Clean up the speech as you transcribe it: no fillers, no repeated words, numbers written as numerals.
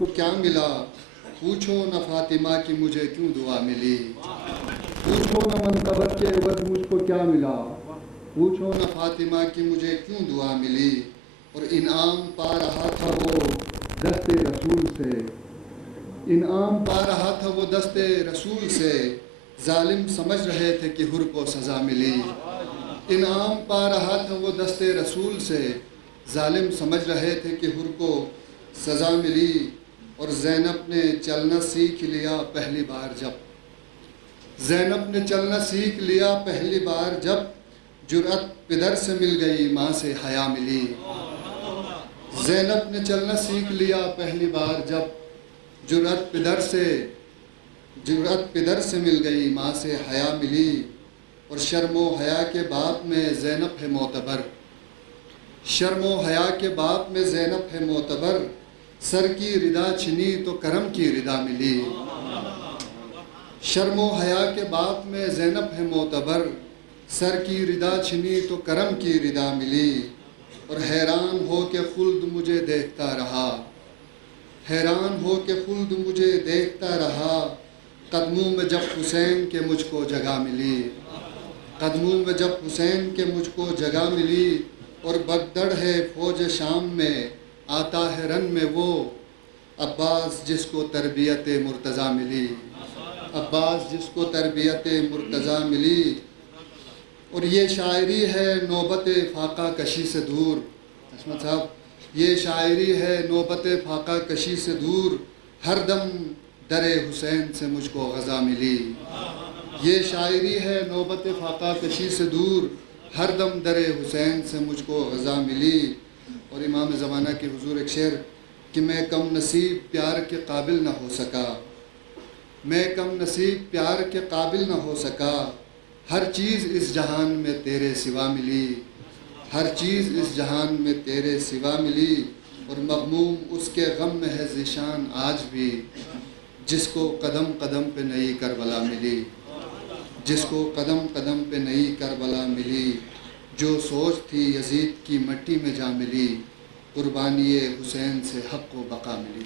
کو کیا ملا، پوچھو نہ فاطمہ کی مجھے کیوں دعا ملی، پوچھو نہ منقبت کے عوض مجھ کو کیا ملا، پوچھو نہ فاطمہ کی مجھے کیوں دعا ملی، اور انعام پا رہا تھا وہ دست رسول سے، انعام پا رہا تھا وہ دست رسول سے، ظالم سمجھ رہے تھے کہ حر کو سزا ملی، انعام پا رہا تھا وہ دست رسول سے، ظالم سمجھ رہے تھے کہ حر کو سزا ملی، اور زینب نے چلنا سیکھ لیا پہلی بار جب، زینب نے چلنا سیکھ لیا پہلی بار جب، جرأت پدر سے مل گئی ماں سے حیا ملی، زینب نے چلنا سیکھ لیا پہلی بار جب، جرأت پدر سے مل گئی ماں سے حیا ملی، اور شرم و حیا کے باپ میں زینب ہے معتبر، شرم و حیا کے باپ میں زینب ہے معتبر، سر کی ردا چھنی تو کرم کی ردا ملی، شرم و حیا کے باپ میں زینب ہے معتبر، سر کی ردا چھنی تو کرم کی ردا ملی، اور حیران ہو کے خلد مجھے دیکھتا رہا، حیران ہو کے خلد مجھے دیکھتا رہا، قدموں میں جب حسین کے مجھ کو جگہ ملی، قدموں میں جب حسین کے مجھ کو جگہ ملی، اور بگدڑ ہے فوج شام میں آتا ہے رن میں وہ، عباس جس کو تربیت مرتضیٰ ملی، عباس جس کو تربیت مرتضیٰ ملی، اور یہ شاعری ہے نوبت فاقہ کشی سے دور، عصمت صاحب یہ شاعری ہے نوبت فاقہ کشی سے دور، ہر دم در حسین سے مجھ کو غذا ملی، یہ شاعری ہے نوبت فاقہ کشی سے دور، ہر دم در حسین سے مجھ کو غذا ملی، اور امام زمانہ کے حضور ایک شعر کہ میں کم نصیب پیار کے قابل نہ ہو سکا، میں کم نصیب پیار کے قابل نہ ہو سکا، ہر چیز اس جہان میں تیرے سوا ملی، ہر چیز اس جہان میں تیرے سوا ملی، اور مغموم اس کے غم میں ہے ذیشان آج بھی، جس کو قدم قدم پہ نئی کربلا ملی، جس کو قدم قدم پہ نئی کربلا ملی، جو سوچ تھی یزید کی مٹی میں جا ملی، قربانی حسین سے حق و بقا ملی۔